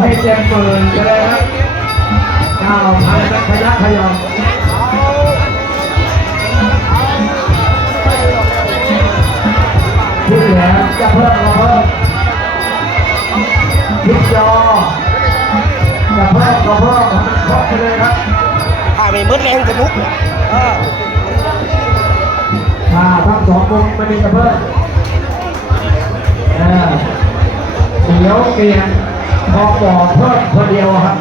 ให้เต็มเปิดเลยครับ9,000ขยักขยอนที่เหลือจะเพิ่มก็เพิ่มพิจอจะเพิ่มก็เพิ่มมันครบไปเลยครับถ่ายไปมืดแรงสนุกทั้งสองวงไม่มีจะเพิ่มเดี๋ยวเปลี่ยนพอบอกเพิ่มคนเดียวครับ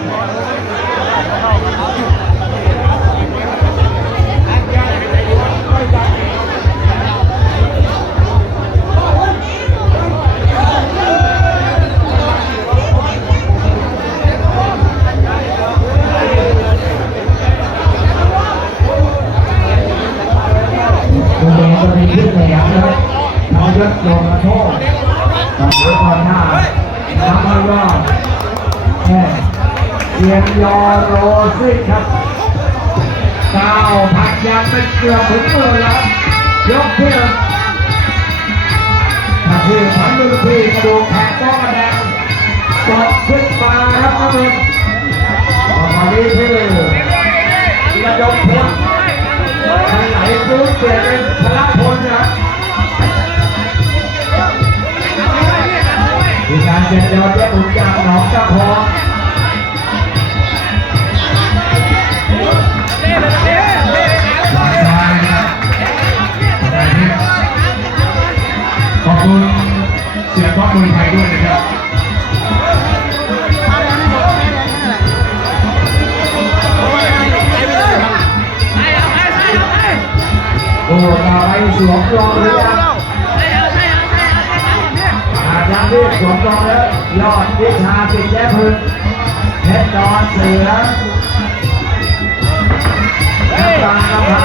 ตัวเองก็มีขึ้นแหลมนะครับเขายกลงมาโทษตอนนี้ก่อนหน้าทำให้รอดเกียนยอโรซิกครับ9,000ยังไม่เกือบถึงมือแล้วยกขึ้นถ้าคือผันมือพี่กระดูกแขนก้อนกระแดงกดขึ้นมาครับท่านผู้ชมตอนนี้พี่ระยกพลมันไหลฟื้นเปลี่ยนเป็นพละพลนะมีการเปลี่ยนยอดเยี่ยมจากหนองกระพงขอบคุณเสียท็อปคนไทยด้วยนะครับโอ้เราไปสวมรองหรือยังยังรีบสวมรองแล้วยอดวิชาสิทธิ์แย้พึงเพชรดอนเสือน้ำตาลกระเพรา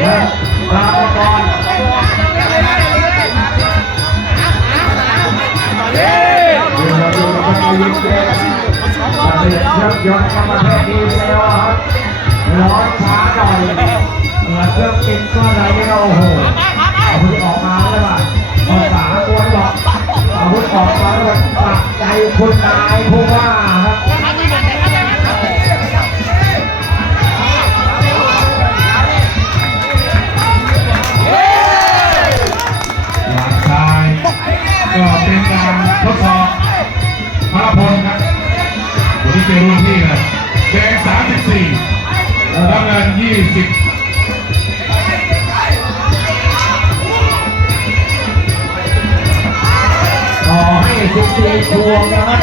และปลาบอลดูคนยิ้มแย้มประเด็นยอดกรรมเทศดีแล้วครับร้อนช้าหน่อยเหมือนเครื่องกินก็ไหลเราโอ้โหเอาพุทออกมาแล้วป่ะภาษาบวนบอกเอาพุทออกมาแล้วปักใจคนตายผู้ว่าครับหลังซ้ายก็เป็นการทดสอบพลพลครับวันนี้เจอรุ่นพี่นะแดง34น้ำเงิน20ต่อให้14พวงนะครับ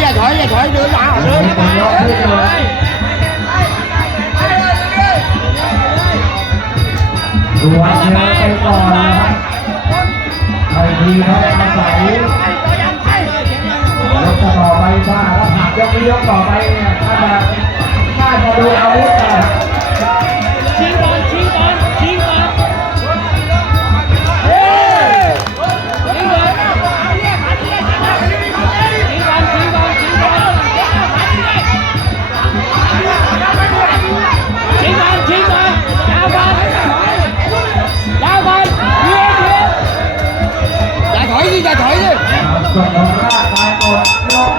อย่าถอยเดินหลังเดินมาดูวันเช้าไปก่อนนะครับไอ้ทีเขาอาศัยยกต่อไปบ้าแล้วหากยกไม่ยกต่อไปเนี่ยน่าจะดูอาวุธนะครับชิงก่อนชิงก่อนชิงก่อนส่วนของร่างกายหมดยก